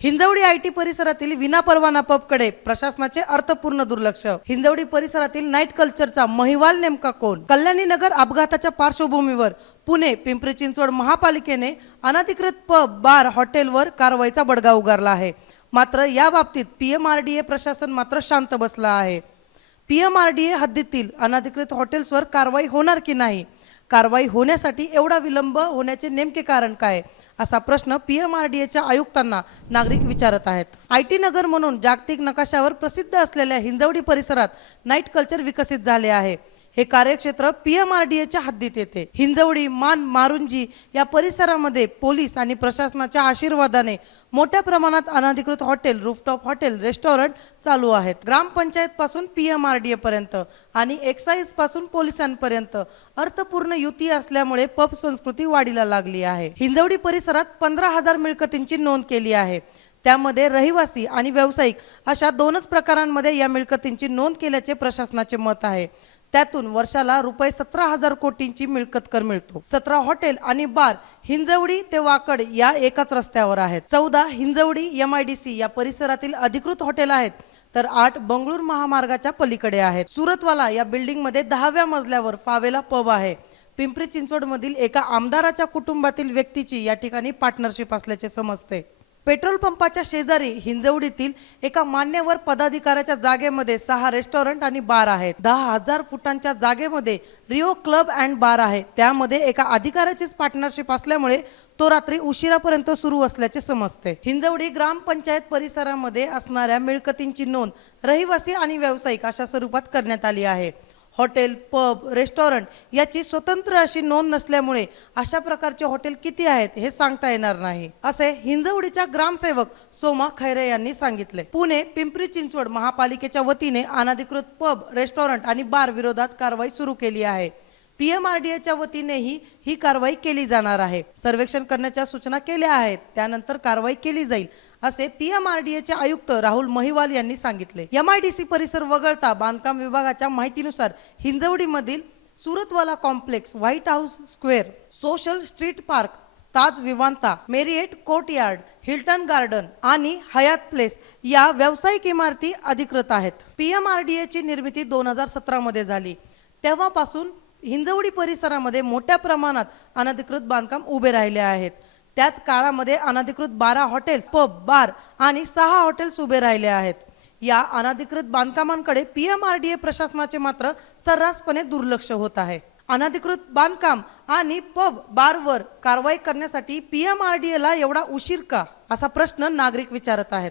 Hinjawadi IT परिसरातील विनापरवाना पबकडे प्रशासनाचे अर्थपूर्ण दुर्लक्ष। हिंजवडी परिसरातील नाईट कल्चरचा महिवाल नेमका कोण? कल्याणी नगर अपघाताच्या पार्श्वभूमीवर पुणे पिंपरी चिंचवड महापालिकेने अनधिकृत पब बार हॉटेलवर कारवाईचा बडगा उगारला आहे। मात्र या बाबतीत पीएमआरडीए प्रशासन मात्र शांत बसला आहे। पीएमआरडीए हद्दीतील अनधिकृत हॉटेल्सवर कारवाई होणार की नाही? कारवाई होण्यासाठी एवढा विलंब होण्याचे नेमके कारण काय, असा प्रश्न पीएमआरडीएच्या आयुक्तांना नागरिक विचारत आहेत। आयटी नगर म्हणून जागतिक नकाशावर प्रसिद्ध असलेल्या हिंजवडी परिसरात नाईट कल्चर विकसित झाले आहे। हे कार्यक्षेत्र पीएमआरडीएच्या हद्दीत येते। हिंजवडी, मान, मारुंजी या परिसरामध्ये पोलीस आणि प्रशासनाच्या आशीर्वादाने मोठ्या प्रमाणात अनधिकृत हॉटेल, रूफटॉप हॉटेल, रेस्टॉरंट चालू आहेत। ग्रामपंचायत पासून पीएमआरडीए पर्यंत आणि एक्साइज पासून पोलिसांपर्यंत अर्थपूर्ण युती असल्यामुळे पब संस्कृती वाढीला लागली आहे। हिंजवडी परिसरात 15,000 मिळकतींची नोंद केली आहे। त्यामध्ये रहिवासी आणि व्यावसायिक अशा दोनच प्रकारांमध्ये या मिळकतींची नोंद केल्याचे प्रशासनाचे मत आहे। त्यातून वर्षाला रुपये 17,000 कोटींची मिळकत कर मिळतो। 17 हॉटेल आणि बार हिंजवडी ते वाकड या एकाच रस्त्यावर आहेत। 14 हिंजवडी MIDC या परिसरातील अधिकृत हॉटेल आहेत, तर 8 बंगळूर महामार्गाच्या पलीकडे आहेत। सुरतवाला या बिल्डिंग मध्ये 10व्या मजल्यावर फावेला पब आहे। पिंपरी चिंचवड मधील एका आमदाराच्या कुटुंबातील व्यक्तीची या ठिकाणी पार्टनरशिप असल्याचे समजते। पेट्रोल पंपाच्या शेजारी हिंजवडीतील एका मान्यवर पदाधिकाऱ्याच्या जागेमध्ये 6 रेस्टॉरंट आणि बार आहेत। 10,000 फुटांच्या जागेमध्ये रिओ क्लब अँड बार आहे। त्यामध्ये एका अधिकाऱ्याचीच पार्टनरशिप असल्यामुळे तो रात्री उशिरापर्यंत सुरू असल्याचे समजते। हिंजवडी ग्रामपंचायत परिसरामध्ये असणाऱ्या मिळकतींची नोंद रहिवासी आणि व्यावसायिक अशा स्वरूपात करण्यात आली आहे। हॉटेल, पब, रेस्टॉरंट याची स्वतंत्र अशी नोंद नसल्यामुळे अशा प्रकारचे हॉटेल किती आहेत हे सांगता येणार नाही, असे हिंजवडीच्या ग्रामसेवक सोमा खैरे यांनी सांगितले। पुणे पिंपरी चिंचवड महापालिकेच्या वतीने अनधिकृत पब, रेस्टॉरंट आणि बार विरोधात कारवाई सुरू केली आहे। पीएमआरडीएच्या वतीनेही ही कारवाई केली जाणार आहे। सर्वेक्षण करण्याच्या सूचना केल्या आहेत, त्यानंतर कारवाई केली जाईल, असे पीएमआरडीएचे आयुक्त राहुल महिवाल यांनी सांगितले। MIDC परिसर वगळता बांधकाम विभागाच्या माहितीनुसार हिंजवडीमधील Suratwala complex, White House Square, Social Street Park, Taj Vivanta, Marriott Courtyard, Hilton Garden आणि हयात प्लेस या व्यावसायिक इमारती अधिकृत आहेत। पीएमआरडीएची निर्मिती 2017 मध्ये झाली। तेव्हापासून हिंजवडी परिसरामध्ये मोठ्या प्रमाणात अनधिकृत बांधकाम उभे राहिले आहेत। त्याच काळामध्ये अनधिकृत 12 हॉटेल्स, पब, बार आणि 6 हॉटेल्स उभे राहिले आहेत। या अनधिकृत बांधकामांकडे पीएमआरडीए प्रशासनाचे मात्र सर्रासपणे दुर्लक्ष होत आहे। अनधिकृत बांधकाम आणि पब, बारवर कारवाई करण्यासाठी पीएमआरडीएला एवढा उशीर का, असा प्रश्न नागरिक विचारत आहेत।